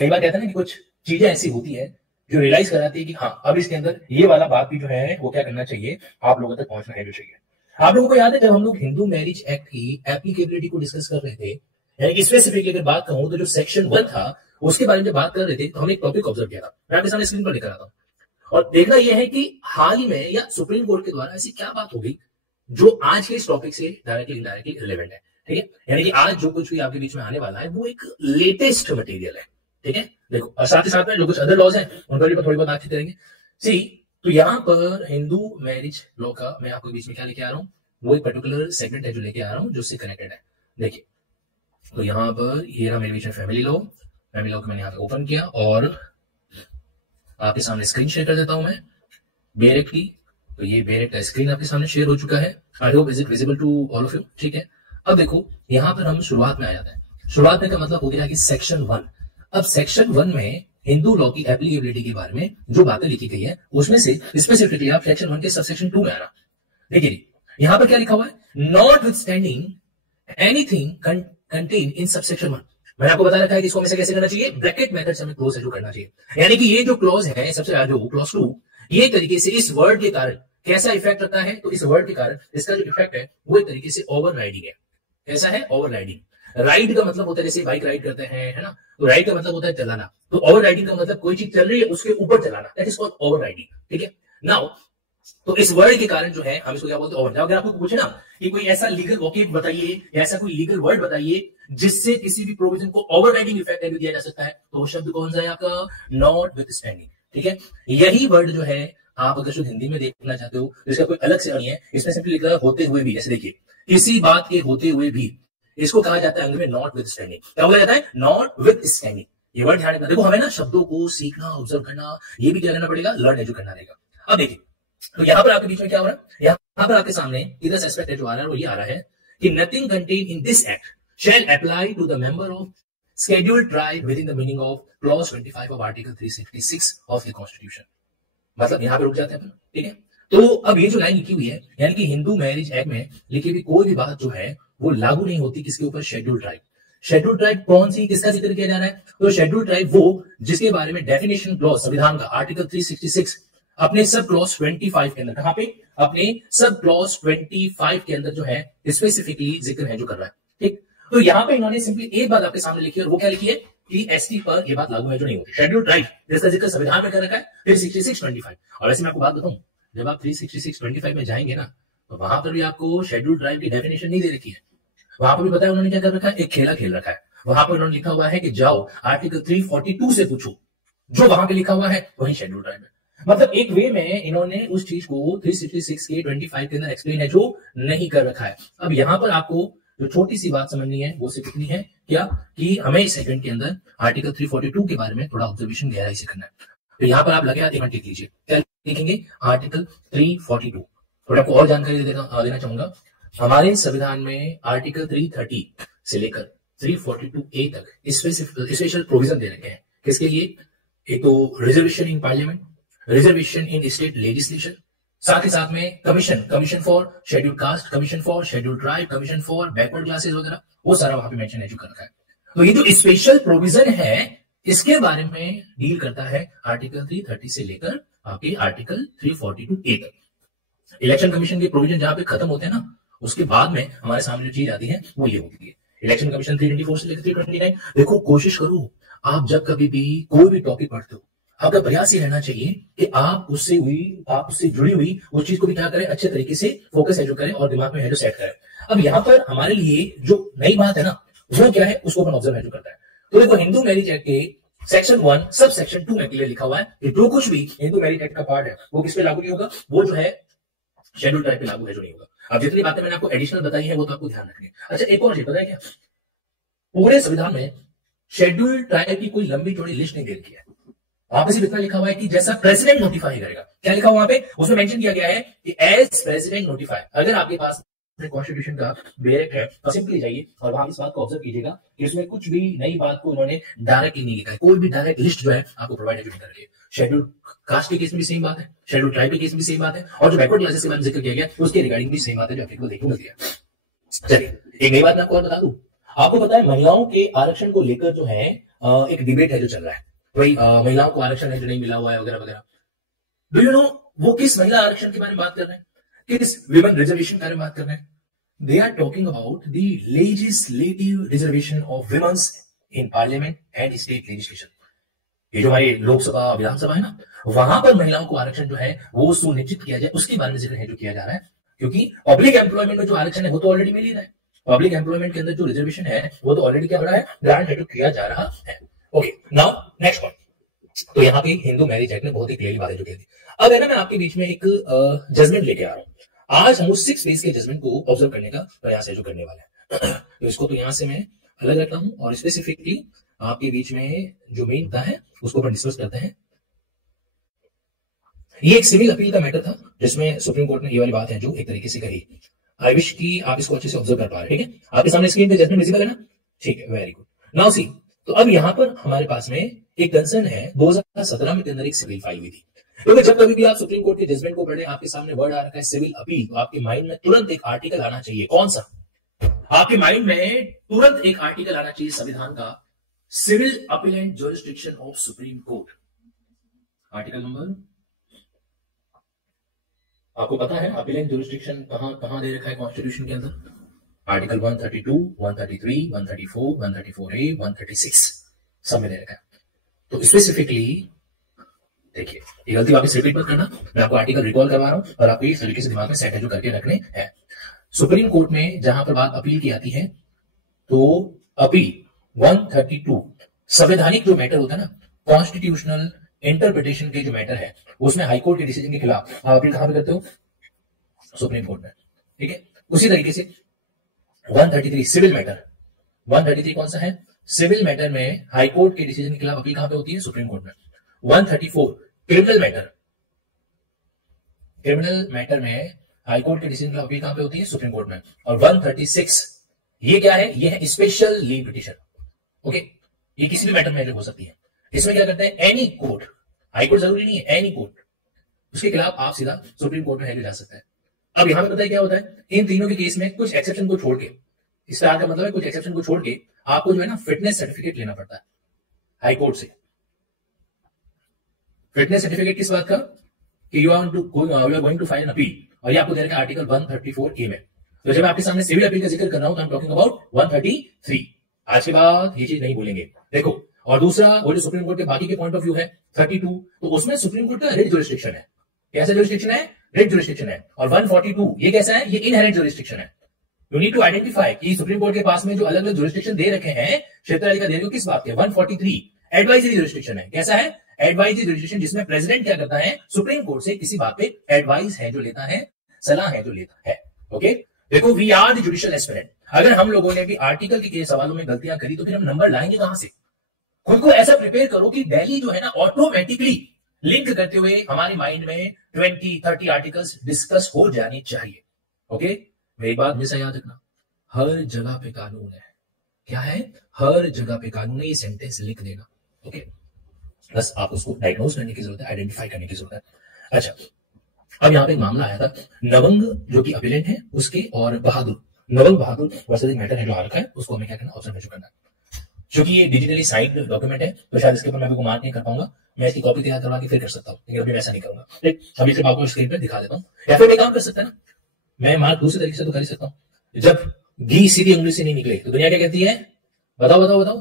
कई बार कहते हैं ना कि कुछ चीजें ऐसी होती है जो रियलाइज कराती है कि हाँ अब इसके अंदर ये वाला बात भी जो है वो क्या करना चाहिए, आप लोगों तक पहुंचना है जो चाहिए। आप लोगों को याद है जब हम लोग हिंदू मैरिज एक्ट की एप्लीकेबिलिटी को डिस्कस कर रहे थे, यानी कि स्पेसिफिकली अगर बात कहूं तो जो सेक्शन 1 था उसके बारे में जब बात कर रहे थे तो हमने एक टॉपिक ऑब्जर्व किया था, मैं आपके सामने स्क्रीन पर लेकर आता हूं। और देखना यह है कि हाल ही में या सुप्रीम कोर्ट के द्वारा ऐसी क्या बात हो गई जो आज के इस टॉपिक से डायरेक्टली इनडायरेक्टली रिलेवेंट है। ठीक है, यानी कि आज जो कुछ भी आपके बीच में आने वाला है वो एक लेटेस्ट मटेरियल है। ठीक है, देखो और साथ ही साथ में जो कुछ अदर लॉज हैं उन पर भी थोड़ी बहुत बातचीत करेंगे। सी, तो यहाँ पर हिंदू मैरिज लॉ का मैं आपको बीच में क्या लेके आ रहा हूँ, वो एक पर्टिकुलर सेगमेंट है जो लेके आ रहा हूँ जो उससे कनेक्टेड है। देखिए, तो यहाँ पर ये रहा मेरे बीच में फैमिली लॉ को मैंने यहाँ पे ओपन किया और आपके सामने स्क्रीन शेयर कर देता हूं मैं बेरेक्ट की। तो ये बेरेक्ट का स्क्रीन आपके सामने शेयर हो चुका है। I hope is it visible to all of you. ठीक है, अब देखो यहाँ पर हम शुरुआत में आ जाते हैं। शुरुआत में का मतलब हो गया कि सेक्शन 1। अब सेक्शन 1 में हिंदू लॉ की एप्लीकेबिलिटी के बारे में जो बातें लिखी गई है उसमें से स्पेसिफिकली आप सेक्शन 1 के सबसेक्शन 2 में आना। देखिए यहाँ पर क्या लिखा हुआ है, not with standing anything contain in subsection 1। मैंने आपको बता रखा है कि इसको हमेशा कैसे करना चाहिए, ब्रैकेट मेथड से हमें क्लोज करना चाहिए। यानी कि ये जो क्लॉज है सबसे जो क्लॉज 2, ये तरीके से इस वर्ड के कारण कैसा इफेक्ट रखता है, तो इस वर्ड के कारण इसका जो इफेक्ट है वो एक तरीके से ओवर राइडिंग है। कैसा है, ओवर राइडिंग। राइड का मतलब होता है जैसे बाइक राइड करते हैं, है ना, तो राइड का मतलब होता है चलाना। तो ओवर राइडिंग का मतलब कोई चीज चल रही है उसके ऊपर चलाना, that is called over riding. ठीक है, नाउ तो इस वर्ड के कारण जो है हम इसको क्या बोलते हैं, ओवर। अगर आपको पूछे ना कि कोई ऐसा लीगल वोकेब बताइए या ऐसा कोई लीगल वर्ड बताइए जिससे किसी भी प्रोविजन को ओवरराइडिंग इफेक्ट दिया जा सकता है, तो वो शब्द कौन सा है आपका, नॉट विथ स्टैंडिंग। ठीक है, यही वर्ड जो है आप अगर शुद्ध हिंदी में देखना चाहते हो तो इसका कोई अलग से नहीं है, इसमें सिंपली लिखा है होते हुए भी। जैसे देखिए, किसी बात के होते हुए भी, इसको कहा जाता है अंग्रेजी में नॉट विथ स्टैंडिंग। क्या बोला जाता है, नॉट विथ स्टैंडिंग। ये वर्ड ध्यान रखना। देखो हमें ना शब्दों को सीखना, ऑब्जर्व करना, ये भी क्या करना पड़ेगा, लर्न एजू करना रहेगा। अब देखिए, तो यहां पर आपके बीच में क्या हो रहा है, यहां पर आपके सामने इधर एस्पेक्ट जो आ रहा है वो ये आ रहा है कि nothing contain in this act shall apply to the member of scheduled tribe within the meaning of clause 25 of article 366 of the constitution। मतलब यहां पे रुक जाते हैं अपन। ठीक है, तो अब ये जो लाइन लिखी हुई है, यानी कि हिंदू मैरिज एक्ट में लिखी हुई कोई भी बात जो है वो लागू नहीं होती किसके ऊपर, शेड्यूल्ड ट्राइब। शेड्यूल्ड ट्राइब कौन सी, किसका जिक्र किया जा रहा है, तो शेड्यूल्ड ट्राइब वो जिसके बारे में डेफिनेशन क्लॉज संविधान का आर्टिकल 366 अपने सब क्लॉज 25 के अंदर, कहां पे, अपने सब क्लॉज 25 के अंदर जो है स्पेसिफिकली जिक्र है जो कर रहा है। ठीक, तो यहां पे इन्होंने सिंपली एक बात आपके सामने लिखी है और वो क्या लिखी है कि एसटी पर ये बात लागू है जो नहीं होती। शेड्यूल्ड ट्राइब जिसका जिक्र संविधान में कर रखा है, फिर 6625। और वैसे मैं आपको बात बताऊं, जब आप 36625 में जाएंगे ना तो वहां पर भी आपको शेड्यूल्ड ट्राइब की डेफिनेशन नहीं दे रखी है। वहां पर भी बताया उन्होंने क्या कर रखा है, एक खेला खेल रखा है। वहां पर उन्होंने लिखा हुआ है कि जाओ आर्टिकल 342 से पूछो, जो वहां पे लिखा हुआ है वही शेड्यूल्ड ट्राइब है। मतलब एक वे में इन्होंने उस चीज को 366 के 25 के अंदर एक्सप्लेन है जो नहीं कर रखा है। अब यहां पर आपको जो छोटी सी बात समझनी है वो सिर्फ इतनी है, क्या, कि हमें इस सेकंड के अंदर आर्टिकल 342 के बारे में थोड़ा ऑब्जर्वेशन गहराई से करना है। तो यहाँ पर आप लगे हाथ टिक लीजिए, क्या लिखेंगे, आर्टिकल 342। थोड़ा आपको और जानकारी देना चाहूंगा। हमारे संविधान में आर्टिकल 330 से लेकर 342A तक स्पेशल प्रोविजन दे रखे हैं। किसके लिए, एक तो reservation in parliament, reservation in state legislation, साथ ही साथ में commission for scheduled caste, commission for scheduled tribe, commission for backward classes वगैरह, वो सारा वहां पे मेंशन है जो कर रखा है। तो ये जो स्पेशल प्रोविजन है इसके बारे में डील करता है आर्टिकल 330 से लेकर आपके आर्टिकल 342A तक। इलेक्शन कमीशन के प्रोविजन जहां पे खत्म होते हैं ना, उसके बाद में हमारे सामने जो चीज आती है वो ये होती है इलेक्शन कमीशन 324 से लेकर 329। देखो कोशिश करो आप जब कभी भी कोई भी टॉपिक पढ़ते हो, आपका प्रयास ये रहना चाहिए कि आप उससे जुड़ी हुई उस चीज को भी क्या करें, अच्छे तरीके से फोकस है जो करें और दिमाग में है जो सेट करें। अब यहाँ पर हमारे लिए जो नई बात है ना वो क्या है, उसको अपन ऑब्जर्व है जो करता है। तो देखो हिंदू मैरिज एक्ट के सेक्शन 1 सब सेक्शन 2 में क्लियर लिखा हुआ है कि जो कुछ भी हिंदू मैरिज एक्ट का पार्ट है वो किस पे लागू नहीं होगा, वो जो है शेड्यूल ट्राइब पे लागू है जो नहीं होगा। अब जितनी बातें मैंने आपको एडिशनल बताई है वो तो आपको ध्यान रखनी है। अच्छा एक और चीज पता है क्या, पूरे संविधान में शेड्यूल ट्राइब की कोई लंबी चौड़ी लिस्ट नहीं दे रखी है। वहां पे सिर्फ इतना लिखा हुआ है कि जैसा प्रेसिडेंट नोटिफाई करेगा। क्या लिखा हुआ वहां पे, उसमें मेंशन किया गया है कि एज प्रेसिडेंट नोटिफाई। अगर आपके पास कॉन्स्टिट्यूशन का बेरेक्ट है तो सिंपली जाइए और वहां इस बात को ऑब्जर्व कीजिएगा कि उसमें कुछ भी नई बात को उन्होंने डायरेक्टली नहीं लिखा है। कोई भी डायरेक्ट लिस्ट जो है आपको प्रोवाइड नहीं कर रही है। शेड्यूल कास्ट के केस में भी सेम बात है, शेड्यूल ट्राइब के केस में भी सेम बात है, और जो बैकवर्ड क्लासेस के बारे में जिक्र किया गया उसके रिगार्डिंग भी सेम बात है जो आपको देखने को मिलती है। चलिए एक नई बात मैं आपको और बता दूं, आपको पता है महिलाओं के आरक्षण को लेकर जो है एक डिबेट है जो चल रहा है, वही महिलाओं को आरक्षण है जो नहीं मिला हुआ है वगैरह वगैरह। डू यू नो वो किस महिला आरक्षण के बारे में बात कर रहे हैं, किस विमेन रिजर्वेशन के बारे में बात कर रहे हैं? They are talking about the legislative reservation of womens in parliament and state legislation. ये जो हमारी लोकसभा विधानसभा है ना, वहां पर महिलाओं को आरक्षण जो है वो सुनिश्चित किया जाए, उसके बारे में जिक्र है जो किया जा रहा है। क्योंकि पब्लिक एम्प्लॉयमेंट में जो आरक्षण है वो तो ऑलरेडी मिल ही रहा है, पब्लिक एम्प्लॉयमेंट के अंदर जो रिजर्वेशन है वो तो ऑलरेडी क्या हो रहा है, ग्रांट है जो किया जा रहा है। Okay, now next point. तो यहाँ पे हिंदू मैरिज एक्ट ने बहुत ही क्लियरली बातें जो कह दी। अब है ना, मैं आपके बीच में एक जजमेंट लेके आ रहा हूं। आज हम उस 6 पेज के जजमेंट को ऑब्जर्व करने का प्रयास है जो करने वाला है। तो इसको तो यहां से मैं अलग रखता हूं और स्पेसिफिकली आपके बीच में जो मेन था है उसको अपन डिस्कस करते हैं। ये एक सिविल अपील का मैटर था जिसमें सुप्रीम कोर्ट ने ये वाली बात है जो एक तरीके से कही। आई विश कि आप इसको अच्छे से ऑब्जर्व कर पा रहे हैं। ठीक है, आपके सामने स्क्रीन पे जजमेंट विजिबल है ना? ठीक है, वेरी गुड। नाउ सी, तो अब यहां पर हमारे पास में एक कंसर्न है 2017 में के अंदर एक सिविल फाइल हुई थी। क्योंकि जब कभी भी आप सुप्रीम कोर्ट के जजमेंट को पढ़े, आपके सामने वर्ड आ रखा है सिविल अपील, तो आपके माइंड में तुरंत एक आर्टिकल आना चाहिए। कौन सा? आपके माइंड में तुरंत एक आर्टिकल आना चाहिए संविधान का, civil appellate jurisdiction of supreme court. Article number आपको पता है अपीलेंट ज्यूरिसडिक्शन कहां कहां दे रखा है कॉन्स्टिट्यूशन के अंदर? आर्टिकल 132, 133, 134, 134A, 136 सब में दे रखा है। तो स्पेसिफिकली देखिए, ये गलती वापस रिपीट मत करना, मैं आपको आर्टिकल रिकॉल करवा रहा हूं और आपको इस तरीके से दिमाग में सेट है जो करके रखने हैं। सुप्रीम कोर्ट में जहां पर बात अपील की आती है, तो अपील 132 संवैधानिक जो मैटर होता है ना, कॉन्स्टिट्यूशनल इंटरप्रिटेशन के जो मैटर है, उसमें हाईकोर्ट के डिसीजन के खिलाफ आप अपील कहां पे करते हो? सुप्रीम कोर्ट में। ठीक है, उसी तरीके से 133 सिविल मैटर, 133 कौन सा है? सिविल मैटर में हाईकोर्ट के डिसीजन के खिलाफ अपील कहां पे होती है? सुप्रीम कोर्ट में। 134 क्रिमिनल मैटर, क्रिमिनल मैटर में हाईकोर्ट के डिसीजन के खिलाफ अपील कहां पे होती है? सुप्रीम कोर्ट में। और 136 ये क्या है? ये है स्पेशल लीव पिटीशन। ओके, ये किसी भी मैटर में हो सकती है। इसमें क्या करते हैं, एनी कोर्ट, हाईकोर्ट जरूरी नहीं है, एनी कोर्ट, उसके खिलाफ आप सीधा सुप्रीम कोर्ट में जा सकते हैं। अब यहां पे पता है क्या होता है, इन तीनों के केस में कुछ एक्सेप्शन को छोड़ के, इसका का मतलब है कुछ एक्सेप्शन को छोड़ के आपको जो है ना फिटनेस सर्टिफिकेट लेना पड़ता है हाईकोर्ट से। फिटनेस सर्टिफिकेट किस बात का? कि you are going to file an appeal, और ये आपको दे रखा है आर्टिकल 134A में। तो जब आपके सामने सिविल अपील का जिक्र कर रहा हूं तो आई एम टॉकिंग अबाउट 133। आज के बाद ये चीज नहीं बोलेंगे। देखो, और दूसरा वो जो सुप्रीम कोर्ट के बाकी के पॉइंट ऑफ व्यू है 32, तो उसमें सुप्रीम कोर्ट का रिट ज्यूरिसडिक्शन है। कैसा ज्यूरिसडिक्शन है? रिट ज्यूरिसडिक्शन है। और 142 ये कैसा है? ये इनहेरेंट ज्यूरिसडिक्शन है। यू नीड टू आइडेंटिफाई कि सुप्रीम कोर्ट के पास में जो अलग अलग ज्यूरिसडिक्शन दे रखे हैं, क्षेत्राधिकार का दे रहे हो किस बात के? 143 एडवाइजरी ज्यूरिसडिक्शन है। कैसा है? एडवाइजरी ज्यूरिसडिक्शन, जिसमें प्रेसिडेंट क्या करता है, सुप्रीम कोर्ट से किसी बात पे एडवाइस है जो लेता है, सलाह है जो लेता है। ओके, देखो, we are the judicial aspirant. अगर हम लोगों ने भी आर्टिकल के सवालों में गलतियां करी तो फिर हम नंबर लाएंगे कहां से? खुद को ऐसा प्रिपेयर करो कि डेली जो है ना ऑटोमेटिकली लिंक करते हुए हमारे माइंड में 20-30 आर्टिकल्स डिस्कस हो जाने चाहिए। ओके, मेरी बात हमेशा याद रखना, हर जगह पे कानून है। क्या है? हर जगह पे कानून है। ये सेंटेंस लिख देना। ओके, बस आप उसको डायग्नोज करने की जरूरत है, आइडेंटिफाई करने की जरूरत है। अच्छा, अब यहां पे एक मामला आया था नवंग जो कि अपीलेंट है उसके, और बहादुर, नवंग बहादुर वर्सेस एक मैटर है जो आ रखा है, उसको हमें क्या करना? ऑब्जर्व करना है। क्योंकि ये डिजिटली साइंड डॉक्यूमेंट है तो शायद इसके ऊपर मैं मार्क नहीं कर पाऊंगा, मैं इसकी कॉपी तैयार करवा के फिर कर सकता हूँ, लेकिन अभी वैसा नहीं करूंगा। ठीक, अभी सिर्फ आपको स्क्रीन पर दिखा देता हूँ। या फिर मैं काम कर सकता है ना, मैं मार्क दूसरे तरीके से तो कर ही सकता हूँ। जब घी सीधी उंगली से नहीं निकले तो दुनिया क्या कहती है? बताओ बताओ बताओ,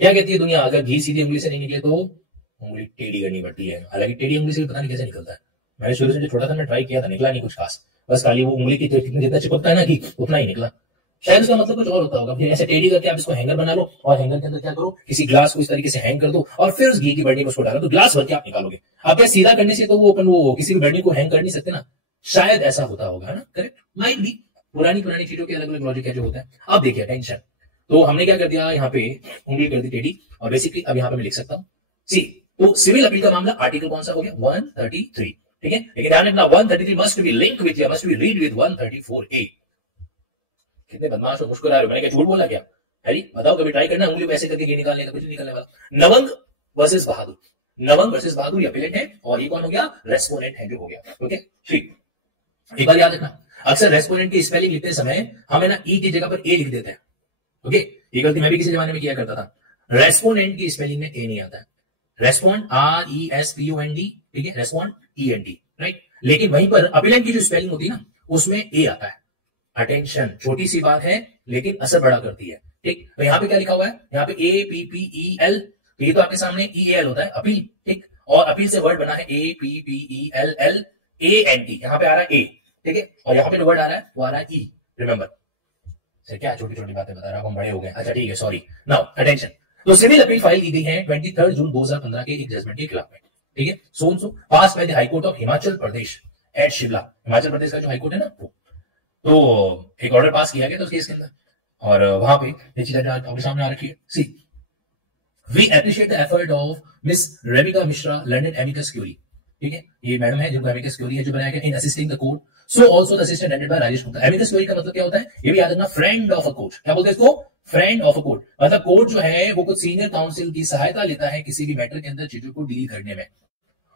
क्या कहती है दुनिया? अगर घी सीधी उंगली से नहीं निकले तो उंगली टेढ़ी करनी पड़ती है। हालांकि टेढ़ी उंगली से पता नहीं कैसे निकलता है। मैंने शुरू से जो छोटा था मैं ट्राई किया था, निकला नहीं कुछ खास, बस खाली वो उंगली की जितना चिपकता है ना घी उतना ही निकला। शायद उसका मतलब कुछ और होता होगा। फिर ऐसे टेढ़ी करके आप इसको हैंगर बना लो और हैंगर के अंदर क्या करो, किसी ग्लास को इस तरीके से हैंग कर दो और फिर उस घी की बर्नी को उसको डालो तो ग्लास भर के आप निकालोगे। आप क्या सीधा करने से तो वो किसी भी बर्नी को हैंग कर नहीं सकते ना, शायद ऐसा होता होगा ना। करेक्ट, माइट भी पुरानी चीजों के अलग अलग लॉजिक है जो होता है। अब देखिए टेंशन, तो हमने क्या कर दिया, यहाँ पे उंगली कर दी टेढ़ी, और बेसिकली अब यहाँ पे मैं लिख सकता हूँ सी। तो सिविल अपील का मामला आर्टिकल कौन सा हो गया? 133। ठीक है, लेकिन ध्यान रखना 133 मस्ट बी लिंक विद या must be read with 134A। कितने बदमाश हो, मुस्कुरा रहे हो, मैंने क्या झूठ बोला क्या? हैरी बताओ, कभी ट्राई करना उंगली पैसे करके निकालने का, कुछ नहीं निकलने वाला। नवंग वर्सेस बहादुर, नवंग वर्सेस बहादुर ये अपीलेंट है और ये कौन हो गया? रेस्पोनेंट है जो हो गया। ओके, ठीक, एक बार याद रखना, अक्सर रेस्पोनेंट की स्पेलिंग लिखते समय हम है ना ई की जगह पर ए लिख देते हैं। ओके, ये गलती मैं भी किसी जमाने में किया करता था। रेस्पोंडेंट की स्पेलिंग में ए नहीं आता है, रेस्पोंड RESPOND, ठीक है, रेस्पोंड END, राइट। लेकिन वहीं पर अपीलेंट की जो स्पेलिंग होती है ना उसमें ए आता है। अटेंशन, छोटी सी बात है लेकिन असर बड़ा करती है, ठीक। तो यहाँ पे क्या लिखा हुआ है, यहाँ पे APPEL, तो ये तो आपके सामने EAL होता है, अपील, ठीक। और अपील से वर्ड बना है APPELLANT, यहाँ पे आ रहा है ए, ठीक है, और यहाँ पे जो वर्ड आ रहा है वो आ रहा है ई, रिमेंबर। क्या छोटी छोटी बातें बता रहा हूं, हम बड़े हो गए, अच्छा ठीक है, सॉरी। नाउ अटेंशन, तो सिविल अपील फाइल की गई है 23 जून 2015 के एक जजमेंट के खिलाफ में, ठीक है, so pass by the high court of Himachal Pradesh at Shimla, Himachal Pradesh का जो हाईकोर्ट है ना वो, तो एक ऑर्डर पास किया गया था उस केस के अंदर, और वहां पे ये चीज आपके सामने आ रखी है। See, we appreciate the effort of miss Remika Mishra, learned amicus curiae, ठीक है, ये मैडम है जिनको एमिकस क्यूरी है जो बनाया गया in assisting the court, so also the assistant rendered by Rajesh Gupta. Amicus curiae का मतलब क्या होता है, ये भी याद रखना, फ्रेंड ऑफ अ कोर्ट, क्या बोलते हैं इसको, फ्रेंड ऑफ अ कोर्ट, मतलब कोर्ट जो है वो कुछ सीनियर काउंसिल की सहायता लेता है किसी भी मैटर के अंदर चीजों को डील करने में,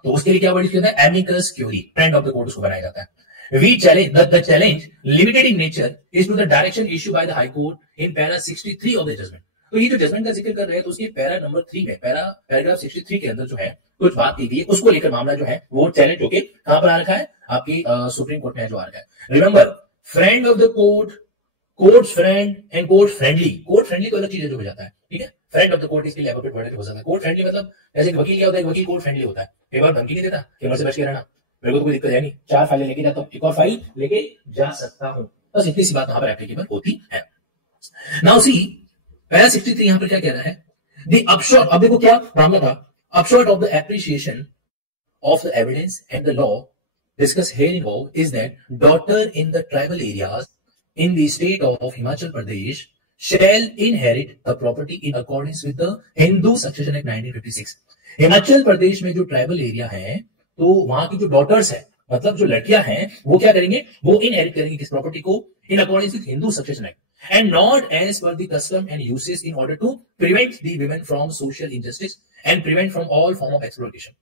तो उसके लिए क्या वर्ड होता है, amicus curiae, friend of the court उसको बनाया जाता है। We challenge the challenge limited in nature is to the direction issued by the High Court in para 63 of the judgment। तो ये जो जजमेंट का जिक्र कर रहे हैं तो उसके पैरा नंबर 3 में, पैराग्राफ 63 के अंदर जो है कुछ बात की गई है, उसको लेकर मामला जो है वो चैलेंज होके कहां पर आ रखा है, आपकी सुप्रीम कोर्ट में जो आ रखा है। Remember, friend of the court, court friend and court friendly, court friendly तो अलग चीज जो हो जाता है, ठीक है, फ्रेंड ऑफ द कोर्ट इसके लिए एप्रोप्रिएट वर्ड हो जाता है। कोर्ट फ्रेंडली मतलब जैसे वकील क्या होता है, वकील कोर्ट फ्रेंडली होता है, कई बार धमकी नहीं देता कि मेरे से बच के रहना, मेरे को तो कोई दिक्कत है नहीं, 4 फाइलें लेके जाता हूं, एक और फाइल लेके जा सकता हूं, बस इतनी सी बात वहां पर एप्लीकेबल होती है। नाउ सी, पैरा 63 यहां पर क्या कह रहा है, द अपशॉट, अब देखो क्या मामला था, upshot of the appreciation of the evidence and the law discussed herein is that daughter in the tribal areas in the state of Himachal Pradesh shall inherit the property in accordance with the Hindu Succession Act 1956। Himachal Pradesh में जो tribal area है तो वहां की जो daughters है, मतलब जो लड़कियां हैं, वो क्या करेंगे, वो इनहेरिट करेंगे किस प्रॉपर्टी को, in according with Hindu succession act and not as per the custom and usage in order to prevent the women from social injustice and prevent from all form of exploitation.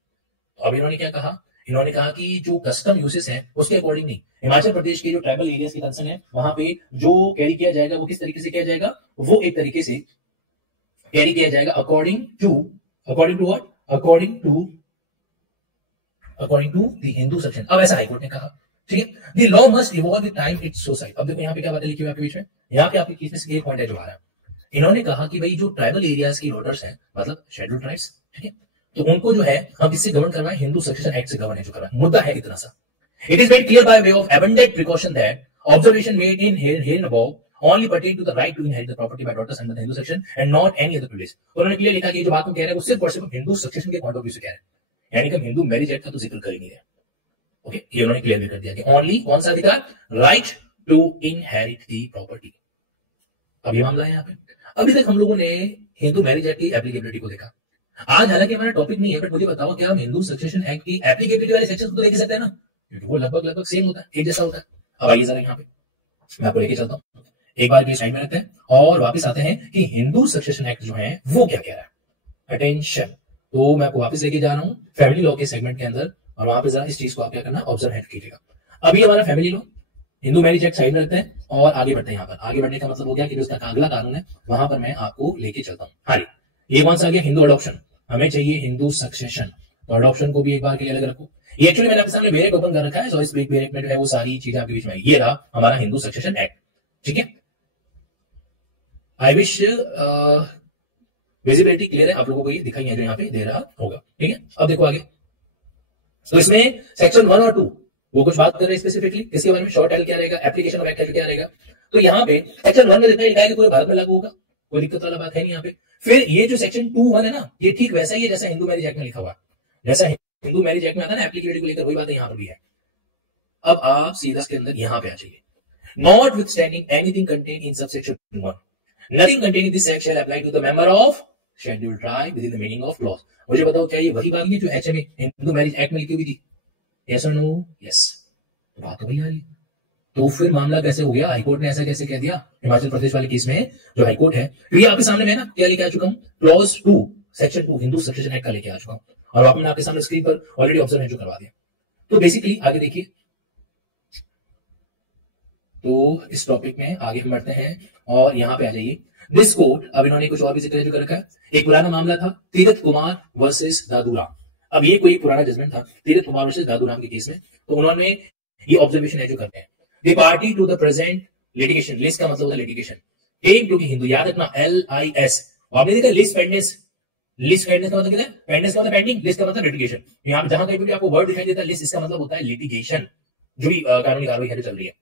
अब इन्होंने क्या कहा, इन्होंने कहा कि जो कस्टम यूसेस हैं उसके अकॉर्डिंग नहीं, हिमाचल प्रदेश के जो ट्राइबल एरियाज की कंसर्न है वहां पे जो कैरी किया जाएगा वो किस तरीके से किया जाएगा, वो एक तरीके से कैरी किया जाएगा according to what, according to the Hindu section. अब ऐसा हाईकोर्ट ने कहा, ठीक है, the law must evolve with time its society. अब देखो यहाँ पे क्या बातें लिखी हुई है आपके बीच में, यहाँ पे आपके केस में एक पॉइंट है जो आ रहा है, इन्होंने कहा कि भाई जो ट्राइबल एरियाज की वोटर्स हैं, मतलब शेड्यूल्ड ट्राइब्स, ठीक है, तो उनको जो है हम किससे गवर्न करवाएं, हिंदू सक्सेशन एक्ट से गवर्न है जो करवाएं। मुद्दा है इतना सा, it is made clear by way of abundant precaution that observation made in here above only pertain to the right to inherit the property by daughters under the Hindu section and not any other privilege। उन्होंने clear लिखा कि ये जो बात हम कह रहे हैं वो सिर्फ और सिर्फ हिंदू सक्सेशन के पॉइंट ऑफ व्यू से कह रहे हैं, यानी कि हम हिंदू मैरिज एक्ट का तो जिक्र कर ही नहीं रहे। ओके, ये उन्होंने क्लियर कर दिया कि ओनली कौन सा अधिकार, right to inherit the property. अब ये मामला है यहाँ पे। अभी तक हम लोगों ने हिंदू मैरिज एक्ट की एप्लीकेबिलिटी को देखा, आज हालांकि हमारा टॉपिक नहीं है, बट मुझे बताओ क्या हम हिंदू सक्सेशन एक्ट की एप्लीकेबिलिटी वाले सेक्शन को तो देख सकते हैं ना, क्योंकि वो लगभग सेम होता है, एक जैसा होता है। अब आइए जरा यहाँ पे मैं आपको लेके चलता हूँ, एक बार साइड में रखते हैं और वापस आते हैं कि हिंदू सक्सेशन एक्ट जो है वो क्या कह रहा है। अटेंशन, तो मैं आपको वापस लेके जा रहा हूँ फैमिली लॉ के सेगमेंट के अंदर, और वहां पे जरा इस चीज को आप क्या करना, ऑब्जर्व कीजिएगा। अभी हमारा family law, Hindu marriage act side में रखते हैं और आगे बढ़ते हैं। यहाँ पर आगे बढ़ने का मतलब हो गया कि उसका अगला कानून है वहां पर मैं आपको लेके चलता हूँ। हाँ, ये कौन सा आ गया, हिंदू अडॉप्शन। हमें चाहिए हिंदू सक्सेशन, तो अडॉप्शन को भी एक बार के लिए अलग रखो। ये एक्चुअली मैंने आपके सामने ब्रेक ओपन कर रखा है, सो इस ब्रेक में जो है वो सारी चीजें आपके बीच में, ये रहा हमारा हिंदू सक्सेशन एक्ट, ठीक है। आई विश विजिबिलिटी क्लियर है आप लोगों को, ये दिखाई है जो यहाँ पे दे रहा होगा, ठीक है। अब देखो आगे, तो इसमें सेक्शन 1 और 2 वो कुछ बात कर रहे हैं स्पेसिफिकली, इसके बारे में शॉर्ट एल क्या रहेगा, एप्लीकेशन ऑफ एक्ट क्या रहेगा। तो यहाँ पे सेक्शन 1 में लिखा है कि पूरे भारत में लागू होगा, कोई दिक्कत वाला बात है नहीं यहाँ पे। फिर ये जो सेक्शन 2(1) है ना, ये ठीक वैसा ही है जैसा हिंदू मैरिज एक्ट में लिखा हुआ, जैसा हिंदू मैरिज एक्ट में आता है ना एप्लीकेबिलिटी को लेकर, वही बात यहाँ पर भी है। अब आप सीधा के अंदर यहाँ पे आ जाइए, notwithstanding anything contain in subsection 1, nothing contain in this section shall apply to the member of scheduled tribe within the meaning of clause. मुझे बताओ क्या ये वही बात है जो एचएमए हिंदू मैरिज एक्ट में लिखी हुई थी, यस और नो? यस, बात तो वही आ रही। तो फिर मामला कैसे हो गया, हाईकोर्ट ने ऐसा कैसे कह दिया हिमाचल प्रदेश वाले केस में जो हाईकोर्ट है, तो ये आपके सामने मैं ना क्या लेके आ चुका हूँ, clause 2 section 2 Hindu succession act का लेके आ चुका हूँ, और आपने आपके सामने स्क्रीन पर ऑलरेडी ऑब्जर्व करवा दिया। तो बेसिकली आगे देखिए, तो इस टॉपिक में आगे हम बढ़ते हैं और यहां पे आ जाइए। दिस कोर्ट, अब इन्होंने कुछ और भी जिक्र जो कर रखा है, एक पुराना मामला था तीरथ कुमार वर्सेस दादूराम। अब ये कोई पुराना जजमेंट था तीरथ कुमार वर्सेस दादूराम के केस में, तो उन्होंने ये ऑब्जर्वेशन है जो करते हैं, the party to the present litigation, list का मतलब होता है लिटिगेशन, एम क्योंकि हिंदू, याद रखना LIS, आपने देखा लिस्ट पेंडेंस, लिस्ट पेंडेंस का मतलब क्या है, पेंडेंस का मतलब पेंडिंग, लिस्ट का मतलब लिटिगेशन। यहाँ जहां कहीं भी आपको वर्ड दिखाई देता है लिस्ट, इसका मतलब होता है लिटिगेशन, जो भी कानूनी कार्रवाई है जो चल रही है।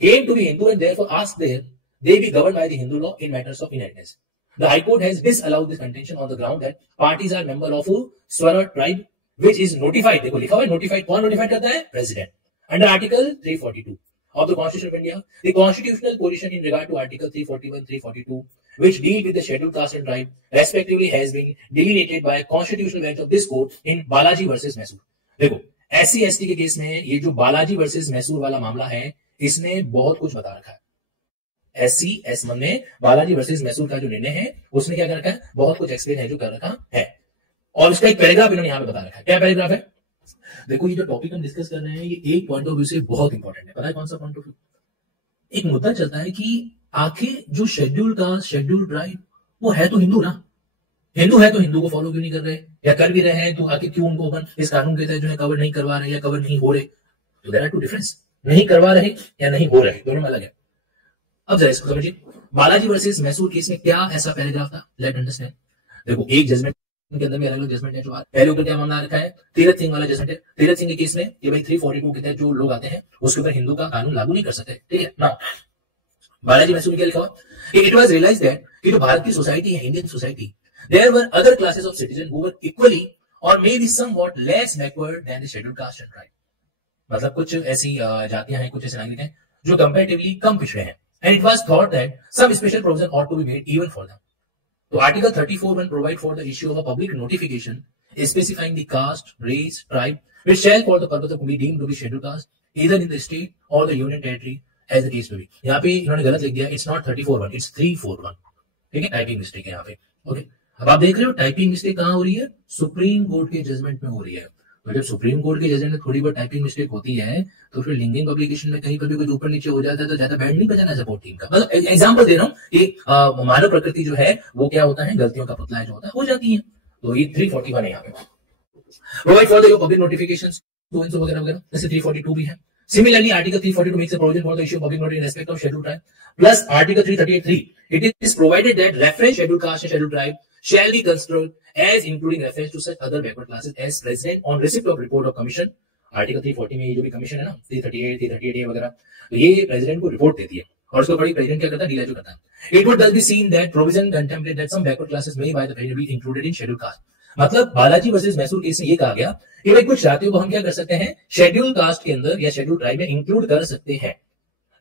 Aim to be Hindu and therefore ask there they be governed by the Hindu law in matters of inheritance. The High Court has disallowed this contention on the ground that parties are member of Swarat tribe which is notified, देखो लिखा हुआ है notified, कौन notified करता है, president, under Article 342 of the Constitution of India. The constitutional position in regard to Article 341, 342 which deal with the scheduled caste and tribe respectively has been delineated by constitutional bench of this court in Balaji versus Mysore. देखो SC/ST के case में ये जो Balaji versus Mysore वाला मामला है, इसने बहुत कुछ बता रखा है। SC/S में बालाजी वर्सेस मैसूर का जो निर्णय है उसने क्या कर रखा है, बहुत कुछ एक्सप्लेन है जो कर रखा है, और उसका एक पैराग्राफ इन्होंने यहां पे बता रखा है। क्या पैराग्राफ है, देखो ये जो टॉपिक हम डिस्कस कर रहे हैं ये एक पॉइंट ऑफ व्यू से बहुत इंपॉर्टेंट है। पता है कौन सा पॉइंट ऑफ व्यू, एक मुद्दा चलता है कि आखिर जो शेड्यूल कास्ट शेड्यूल ट्राइब वो है तो हिंदू ना, हिंदू है तो हिंदू को फॉलो क्यों नहीं कर रहे, या कर भी रहे हैं तो आखिर क्यों उनको इस कानून के तहत जो है कवर नहीं करवा रहे या कवर नहीं हो रहे। तो देयर आर टू डिफरेंस, नहीं करवा रहे या नहीं हो रहे, दोनों में अलग है। अब जरा इसको समझिए, बालाजी वर्सेस मैसूर केस में क्या ऐसा पैराग्राफ था, लेट अंडरस्टैंड। देखो एक जजमेंट के अंदर में अलग अलग जजमेंट है, जो पहले ऊपर क्या मामला रखा है, तीरथ सिंह वाला जजमेंट है। तीरथ सिंह के केस में ये भाई 342 के तहत जो लोग आते हैं उसके ऊपर हिंदू का कानून लागू नहीं कर सकते, ठीक है ना। बालाजी मैसूर में क्या लिखा हुआ, इट वाज रियलाइज्ड दैट कि जो भारत की सोसाइटी है, Indian society, there were other classes of citizens who were equally or maybe somewhat less backward than the scheduled caste and tribe. मतलब कुछ ऐसी जातियां हैं, कुछ ऐसे नागरिक हैं जो कंपैरेटिवली कम पिछड़े हैं, and it was thought that some special provision ought to be made even for them. तो article 34(1) provide for the issue of a public notification specifying the caste, race, tribe which shall for the purpose of be deemed to be scheduled caste either in the state or the union territory as the case may be. यहाँ पे इन्होंने गलत लिख दिया, it's not 34(1) it's 341, ठीक है, typing mistake है यहाँ पे, ओके। अब आप देख रहे हो टाइपिंग मिस्टेक कहां हो रही है, सुप्रीम कोर्ट के जजमेंट में हो रही है। तो जब सुप्रीम कोर्ट के जजमेंट में थोड़ी बहुत टाइपिंग मिस्टेक होती है तो फिर लिंकिंग पब्लिकेशन में कहीं पर भी कुछ ऊपर नीचे हो जाता है तो ज्यादा बैंड नहीं बजाना सपोर्ट टीम का। मतलब एग्जांपल दे रहा हूं कि मानव प्रकृति जो है वो क्या होता है, गलतियों का पुतला जो होता है हो जाती है। तो ये 341 है यहाँ पे, provide for the public notifications वगैरह वगैरह, जैसे 342 भी है। Similarly, Article 342 makes a provision for the issue of public notice in respect of scheduled tribe. Plus, Article 338(3), it is provided that reference scheduled caste and scheduled tribe shall be considered as including reference to such other backward classes as present on receipt of report of commission. Article 340 में ये जो भी commission है ना, 338 वगैरह, तो ये president को रिपोर्ट देती है और उसको बड़ी प्रेसिडेंट क्या करता है, डील जो करता है। It would thus be seen that provision contemplate that some backward classes may by the president be included in scheduled caste. मतलब बालाजी वर्सेस मैसूर केस में ये कहा गया कि भाई कुछ जातियों को हम क्या कर सकते हैं, शेड्यूल कास्ट के अंदर या शेड्यूल ट्राइब में इंक्लूड कर सकते हैं,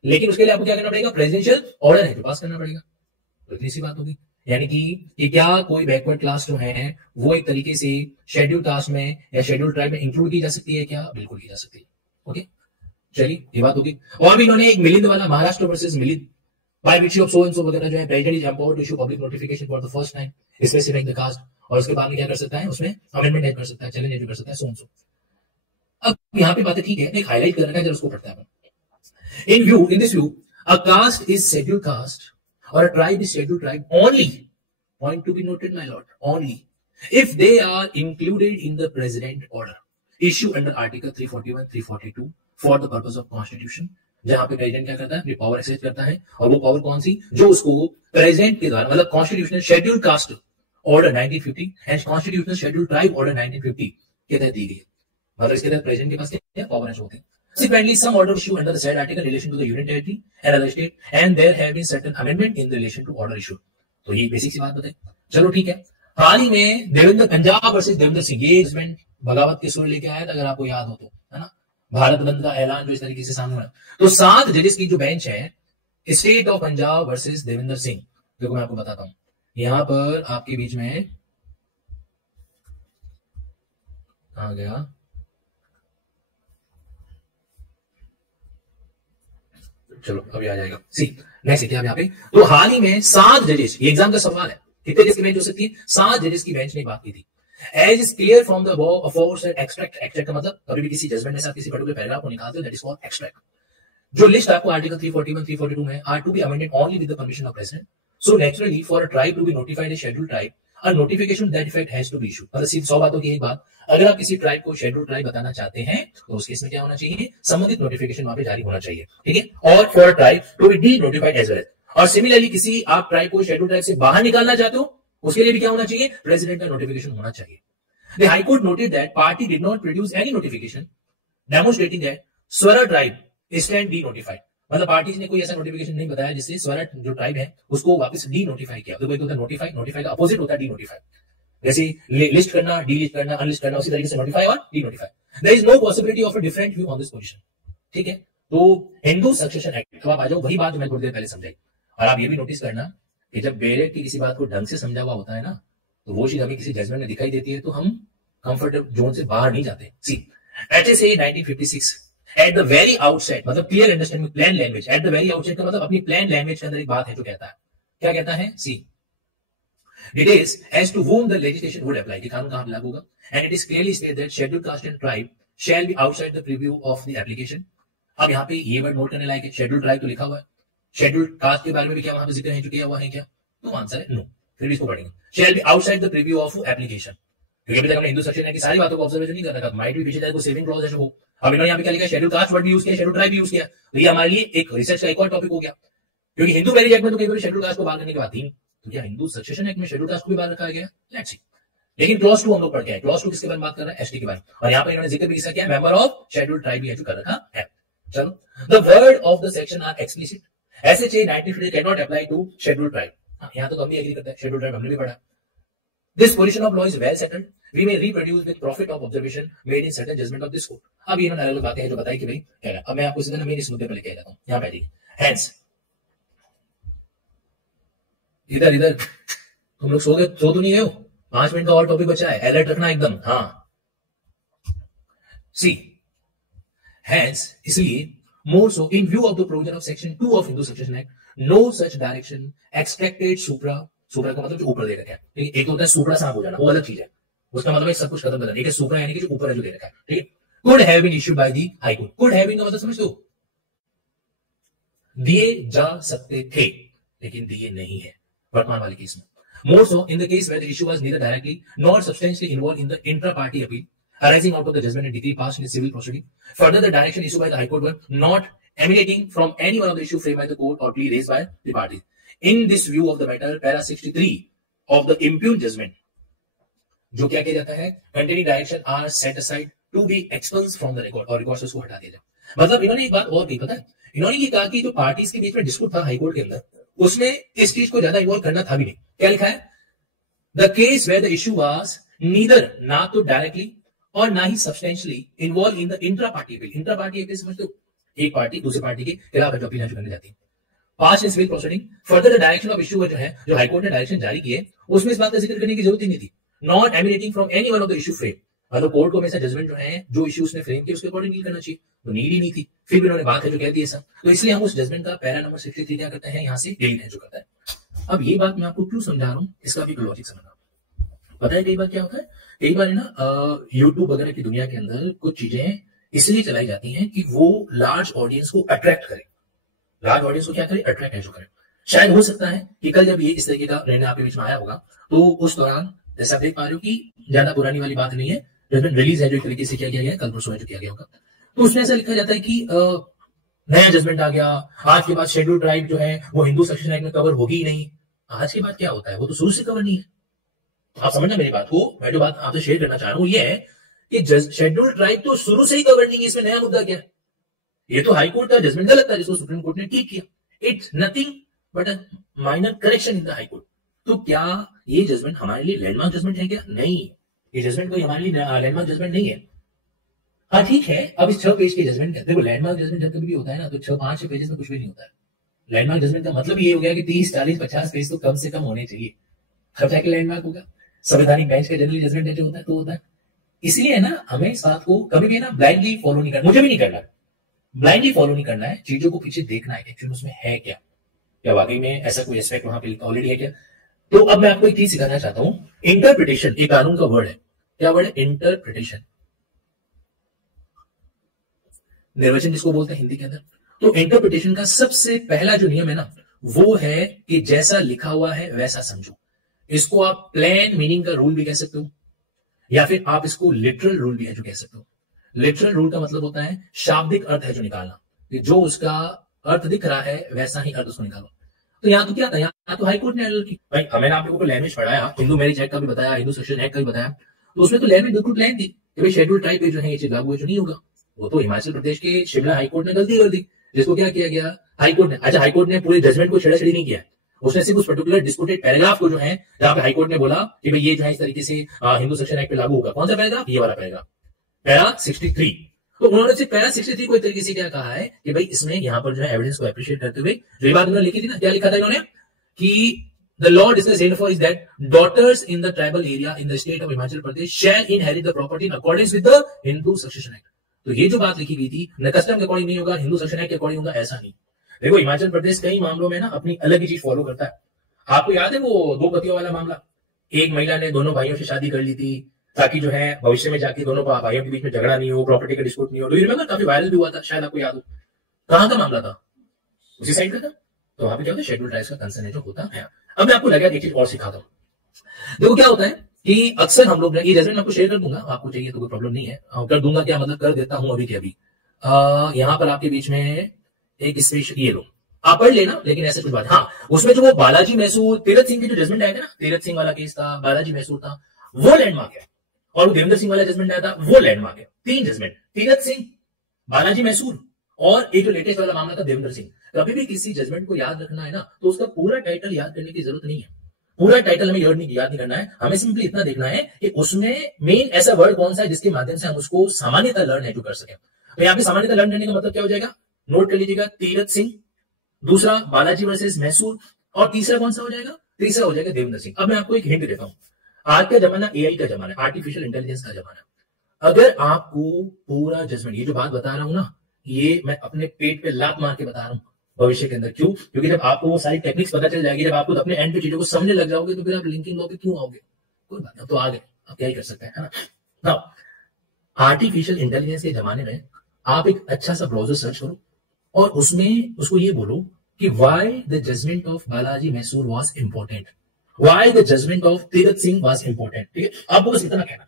लेकिन उसके लिए आपको क्या करना पड़ेगा, प्रेसिडेंशियल ऑर्डर है जो पास करना पड़ेगा। तो इतनी सी बात होगी, यानी कि क्या कोई बैकवर्ड क्लास जो है वो एक तरीके से शेड्यूल कास्ट में या शेड्यूल ट्राइब में इंक्लूड की जा सकती है क्या, बिल्कुल की जा सकती है, ओके। चलिए ये बात होगी। और भी इन्होंने एक मिलिंद वाला, Maharashtra versus Milind, by which of so and so वगैरह जो है, president is empowered to issue public notification for the first time specifying the caste, और उसके बाद में क्या कर सकता है, उसमें अमेंडमेंट कर सकता है, चैलेंज कर सकता है, सो एंड सो। अब यहाँ पे बातें ठीक है, एक हाईलाइट कर रखा है जब उसको पढ़ता है। In this view a caste is schedule caste or a tribe is scheduled tribe only, point to be noted my lord, only if they are included in the president order issue under article 341 342 for the purpose of constitution, जहां पे president क्या करता है, अपनी power exercise करता है, और वो पावर कौन सी, जो उसको प्रेसिडेंट के द्वारा, मतलब constitutional schedule caste order 1950 and constitutional schedule tribe order 1950 के तहत दी गई है। मतलब इसके तहत प्रेसिडेंट के पास क्या पावर है, होते हैं। Consequently, some orders issue under the said article in relation to the union territory and other state, and there have been certain amendment in relation to order issue. तो ये बेसिक सी बात बताए, चलो ठीक है। हाल ही में देवेंद्र, पंजाब वर्सेस देवेंद्र सिंह, ये जजमेंट बगावत के सुर लेके आया था, अगर आपको याद हो तो, है ना, भारत बंद का ऐलान जो इस तरीके से सामने आया। तो 7 जजेस की जो बेंच है, state of Punjab versus Devendra Singh, देखो मैं आपको बताता हूं, यहां पर आपके बीच में आ गया, चलो अभी आ जाएगा, सी नेक्स्ट क्या यहाँ पे। तो हाल ही में 7 जजेस, ये एग्जाम का सवाल है, कितने जजेस की बेंच हो सकती है, 7 जजेस की बेंच ने बात की थी। As is clear from the aforesaid extract, extract का मतलब कभी भी किसी जजमेंट में से आप किसी पर्टिकुलर पैराग्राफ को निकालते हो, दैट इज कॉल्ड एक्सट्रैक्ट। जो लिस्ट आपको आर्टिकल 341 342 में are to be amended only with the permission of president, so naturally for a tribe to be notified a scheduled tribe a notification that effect has to be issued. मतलब सिर्फ 100 बातों की एक बात, अगर आप किसी ट्राइब को शेड्यूल्ड ट्राइब बताना चाहते हैं तो उस केस में क्या होना चाहिए, संबंधित नोटिफिकेशन वहां पे जारी होना चाहिए, ठीक है। और for tribe to be denotified as well. और सिमिलरली किसी आप ट्राइब को शेड्यूल्ड ट्राइब से बाहर निकालना चाहते हो उसके लिए भी क्या होना चाहिए, प्रेसिडेंट का नोटिफिकेशन होना चाहिए। The high court noted that party did not produce any notification demonstrating that Swara tribe stand D notified. मतलब पार्टीज ने कोई ऐसा नोटिफिकेशन नहीं बताया जिससे स्वरा जो ट्राइब है उसको वापस डी नोटिफाई किया। तो होता है नोटिफाई, नोटिफाई का अपोजिट होता है डी नोटिफाई। जैसे लिस्ट करना, डिलीट करना, अनलिस्ट करना, उसी तरीके से नोटिफाई और denotify. There is no possibility of a different view on this position, ठीक है। तो हिंदू सक्सेशन एक्ट, तो आप आ जाओ वही बात जो मैं थोड़ी देर पहले समझाई। और आप ये भी नोटिस करना कि जब बेरेट की किसी बात को ढंग से समझा हुआ होता है ना, तो वो चीज हमें किसी जजमेंट में दिखाई देती है तो हम कंफर्टेबल जोन से बाहर नहीं जाते। See at S 1956 at the very outset, मतलब clear understanding plain language, at the very outset का मतलब अपनी प्लेन लैंग्वेज के अंदर एक बात है जो कहता है, क्या कहता है, सी it is as to whom the legislation would apply, कि कानून कहां पे लागू होगा, and it is clearly stated that scheduled caste and tribe shall be outside the preview of the application। अब यहाँ पे ये वर्ड नोट करने लायक है, शेड्यूल्ड ट्राइब तो लिखा हुआ है, शेड्यूल्ड कास्ट के बारे में भी क्या वहां पे जिक्र है जो किया हुआ है क्या, तो आंसर है नो। फिर भी इसको पढ़ेंगे, shall be outside the preview of application, क्योंकि अभी तक हमने हिंदू सेक्शन है कि सारी बातों को ऑब्जर्वेशन नहीं कर रखा, माइट भी पीछे जाए सेविंग क्लॉज है जो हो। अब इन्होंने यहाँ पे क्या लिखा, शेड्यूल्ड कास्ट वर्ड भी यूज किया, शेड्यूल्ड ट्राइब भी यूज किया, तो ये हमारे लिए एक रिसर्च का एक और टॉपिक हो गया, क्योंकि हिंदू मैरिज एक्ट में तो कई बार शेड्यूल्ड कास्ट को बाहर करने की बात थी, तो क्या हिंदू सक्सेशन एक्ट में शेड्यूल्ड कास्ट को भी बाहर रखा गया, लेट्स सी। लेकिन क्लॉज 2 हम लोग पढ़ के आए, क्लॉज 2 किसके बारे में बात कर रहा है, एसटी के बारे में, और यहाँ पर इन्होंने जिक्र भी किया क्या, मेंबर ऑफ शेड्यूल्ड ट्राइब भी है जो कर रखा है। चलो, the word of the section are explicit, SHA 1950 can not apply to scheduled tribe. यहाँ तो हम भी एग्री करते हैं, शेड्यूल्ड ट्राइब हमने भी पढ़ा। This position of law is well settled, we may reproduce with profit of observation made in certain judgment of this court. अब इन्होंने अलग अलग बातें हैं जो बताई कि भाई क्या है। अब मैं आपको सीधा मेन इस मुद्दे पर लेके आ जाता हूँ, यहाँ बैठिए, हैंड्स इधर इधर, तुम लोग सो तो नहीं गए हो, 5 मिनट का और टॉपिक बचा है, अलर्ट रखना एकदम। हाँ, सी हैंस, इसलिए more so in view of the provision of section 2 of Hindu succession act, no such direction extracted supra, supra का मतलब जो ऊपर दे रखा है, ठीक है। एक तो होता है सुप्रा सांप हो जाना, वो अलग चीज है, उसका मतलब है सब कुछ खत्म कर देना, एक है सुप्रा यानी कि जो ऊपर है जो दे रखा है, ठीक है। Could have been issued by the high court, could have been का मतलब समझते हो, दिए जा सकते थे लेकिन दिए नहीं है वर्तमान वाले केस में। More so in the case where the issue was neither directly nor substantially involved in the intra-party appeal arising out of the judgment and decree passed in the civil proceeding. Further, the direction issued by the High Court were not emanating from any one of the issue framed by the court or plea raised by the parties. In this view of the matter, para 63 of the impugned judgment, जो क्या किया जाता है, containing direction are set aside to be expunged from the record, और record से उसको हटा दिया जाए। मतलब इन्होंने एक बात और कही, पता है, इन्होंने ये कहा कि जो पार्टीज के बीच में डिस्प्यूट था हाईकोर्ट के अंदर, उसमें इस चीज को ज्यादा इन्वॉल्व करना था भी नहीं। क्या लिखा है, the case where the issue was neither, ना तो डायरेक्टली और ना ही substantially involved in the intra party appeal. Intra party appeal समझते हो, एक पार्टी दूसरी पार्टी के खिलाफ अपील करने जाती है, pass in civil proceeding. Further the direction of issue जो है, जो हाईकोर्ट ने डायरेक्शन जारी किए, उसमें इस बात का जिक्र करने की जरूरत ही नहीं थी। Not emanating from any one of the issue frame, मतलब कोर्ट को हमेशा जजमेंट जो है, जो इश्यू उसने फ्रेम किया उसके अकॉर्डिंग डील करना चाहिए, तो नीड ही नहीं थी। फिर भी उन्होंने बात है जो कहती है सब, तो इसलिए हम उस जजमेंट का पैरा नंबर 63 क्या करते हैं, यहाँ से डिलीट है जो करता है। अब ये बात मैं आपको क्यों समझा रहा हूँ, इसका भी लॉजिक समझना। पता है कई बार क्या होता है, कई बार है ना यूट्यूब वगैरह की दुनिया के अंदर कुछ चीजें इसलिए चलाई जाती हैं कि वो लार्ज ऑडियंस को अट्रैक्ट करे, लार्ज ऑडियंस को क्या करे, अट्रैक्ट है जो करे। शायद हो सकता है कि कल जब ये इस तरीके का निर्णय आपके बीच में आया होगा, तो उस दौरान जैसे आप देख पा रहे हो कि ज्यादा पुरानी वाली बात नहीं है, जजमेंट रिलीज है जो एक तरीके से किया गया है, कल परसों जो किया गया होगा, तो उसमें ऐसा लिखा जाता है कि नया जजमेंट आ गया, आज के बाद शेड्यूल्ड ट्राइब जो है वो हिंदू सेक्शन एक्ट में कवर होगी ही नहीं। आज के बाद क्या होता है, वो तो शुरू से कवर नहीं है। आप समझना मेरी बात को, मैं जो बात आपसे शेयर करना चाह रहा हूं ये है कि शेड्यूल्ड ट्राइब तो शुरू से ही कवर नहीं है, इसमें नया मुद्दा क्या है, ये तो हाईकोर्ट का जजमेंट गलत था जिसको सुप्रीम कोर्ट ने ठीक किया, it's nothing but a minor correction in the high court. तो क्या ये जजमेंट हमारे लिए लैंडमार्क जजमेंट है क्या, नहीं, ये जजमेंट कोई हमारे लिए लैंडमार्क जजमेंट नहीं है। हाँ ठीक है, अब इस 6 पेज के जजमेंट का देखो, लैंडमार्क जजमेंट जब कभी भी होता है ना, तो 6-5 पेजेस में कुछ भी नहीं होता है। लैंडमार्क जजमेंट का मतलब ये हो गया कि 30-40-50 पेज तो कम से कम होने चाहिए, तब जाके लैंडमार्क होगा। संवैधानिक बेंच का जनरली जजमेंट जो होता है तो होता है। इसलिए है ना, हमें इस बात को कभी भी ना ब्लाइंडली फॉलो नहीं करना, मुझे भी नहीं करना, ब्लाइंडली फॉलो नहीं करना है, चीजों को पीछे देखना है एक्चुअली उसमें है क्या, क्या वाकई में ऐसा कोई एस्पेक्ट वहां पे ऑलरेडी है क्या। तो अब मैं आपको एक चीज सिखाना चाहता हूं, इंटरप्रिटेशन एक कानून का वर्ड है, क्या वर्ड है, इंटरप्रिटेशन। निर्वचन जिसको बोलते हैं हिंदी के अंदर। तो इंटरप्रिटेशन का सबसे पहला जो नियम है ना, वो है कि जैसा लिखा हुआ है वैसा समझो। इसको आप प्लेन मीनिंग का रूल भी कह सकते हो, या फिर आप इसको लिटरल रूल भी है जो कह सकते हो। लिटरल रूल का मतलब होता है शाब्दिक अर्थ है जो निकालना, कि जो उसका अर्थ दिख रहा है वैसा ही अर्थ उसको निकालो। तो यहाँ तो क्या था, यहाँ तो हाईकोर्ट ने एरर की। भाई मैंने आप लोगों को लैंग्वेज पढ़ाया, हिंदू मैरिज एक्ट का भी बताया, हिंदू सेक्शन एक्ट का भी बताया, तो उसमें तो लैंग्वेज बिल्कुल प्लेन थी कि भाई शेड्यूल ट्राइब पे जो है ये चीज लागू है जो नहीं होगा। वो तो हिमाचल प्रदेश के शिमला हाईकोर्ट ने गलती कर दी, जिसको क्या किया गया हाईकोर्ट ने। अच्छा, हाईकोर्ट ने पूरे जजमेंट को छेड़ाछेड़ी नहीं किया, उसने सिर्फ उस पर्टिकुलर डिस्प्यूटेड पैराग्राफ को जो है, जहां पे हाईकोर्ट ने बोला कि भाई ये जो है इस तरीके से हिंदू सेक्शन एक्ट पे लागू होगा। कौन सा पैराग्राफ, ये वाला पैराग्राफ, पैरा 63। तो उन्होंने सिर्फ पैरा 63 को एक तरीके से क्या कहा है कि भाई इसमें यहां पर जो है एविडेंस को अप्रिशिएट करते हुए जो ये बात उन्होंने लिखी थी ना, क्या लिखा था इन्होंने कि the law discussed herefor is that daughters in the tribal area in the state of Himachal Pradesh shall inherit the property in according with the Hindu succession act. तो ये जो बात लिखी गई थी न कस्टम के अकॉर्डिंग नहीं होगा, हिंदू सक्सेशन एक्ट के अकॉर्डिंग होगा, ऐसा नहीं। देखो हिमाचल प्रदेश कई मामलों में ना अपनी अलग ही चीज फॉलो करता है। आपको याद है वो दो पतियों वाला मामला, एक महिला ने दोनों भाइयों से शादी कर ली थी ताकि जो है भविष्य में जाके दोनों भाइयों के बीच में झगड़ा नहीं हो, प्रॉपर्टी का डिस्प्यूट नहीं हो। तो रिमेंबर काफी वायरल भी हुआ था, शायद आपको याद हो। कहां का मामला था, उसी साइड का था। तो वहां पे क्या होता है, शेड्यूल ट्राइब्स का कंसर्न है जो होता है। अब मैं आपको लगा एक चीज और सिखाता हूं। देखो क्या होता है कि अक्सर हम लोग, ये जजमेंट आपको शेयर कर दूंगा, आपको चाहिए तो कोई प्रॉब्लम नहीं है, कर दूंगा क्या मतलब कर देता हूं अभी के अभी। यहां पर आपके बीच में एक स्पेशल, ये लो आप पढ़ लेना, लेकिन ऐसे कुछ बात। हाँ, उसमें जो वो बालाजी मैसूर तीरथ सिंह की जो जजमेंट आया था ना, तीरथ सिंह वाला केस था, बालाजी मैसूर था, वो लैंडमार्क है। और वो देवेंद्र सिंह वाला जजमेंट आया था, वो लैंडमार्क है। 3 जजमेंट, तीरथ सिंह, बालाजी मैसूर और एक जो लेटेस्ट वाला मामला था देवेंद्र सिंह। कभी भी किसी जजमेंट को याद रखना है ना, तो उसका पूरा टाइटल याद करने की जरूरत नहीं है। पूरा टाइटल हमें याद नहीं करना है, हमें सिंपली इतना देखना है कि उसमें मेन ऐसा वर्ड कौन सा है जिसके माध्यम से हम उसको सामान्यतः लर्न है जो कर सके। तो यहाँ पे सामान्यतः लर्न करने का मतलब क्या हो जाएगा, नोट कर लीजिएगा, तीरथ सिंह, दूसरा बालाजी वर्सेस मैसूर, और तीसरा कौन सा हो जाएगा, तीसरा हो जाएगा देवेंद्र सिंह। अब मैं आपको एक हिंट देता हूं, आज का जमाना एआई का जमाना है, आर्टिफिशियल इंटेलिजेंस का जमाना। अगर आपको पूरा जजमेंट, ये जो बात बता रहा हूं ना, ये मैं अपने पेट पे लात मार के बता रहा हूं भविष्य के अंदर। क्यों? क्योंकि जब आपको वो सारी टेक्निक्स पता चल जाएगी, जब आपको अपने एंड पे चीजों को समझने लग जाओगे, तो फिर आप लिंकिंग लॉ पे क्यों आओगे, कोई बात नहीं, तो आ गए, अब क्या ही कर सकते हैं, है ना। आर्टिफिशियल इंटेलिजेंस के जमाने में आप एक अच्छा सा ब्राउजर सर्च करो और उसमें उसको ये बोलो कि why the judgment of Balaji Mysore was important, why the judgment of Tirath Singh was important. ठीक है, आपको बस इतना कहना,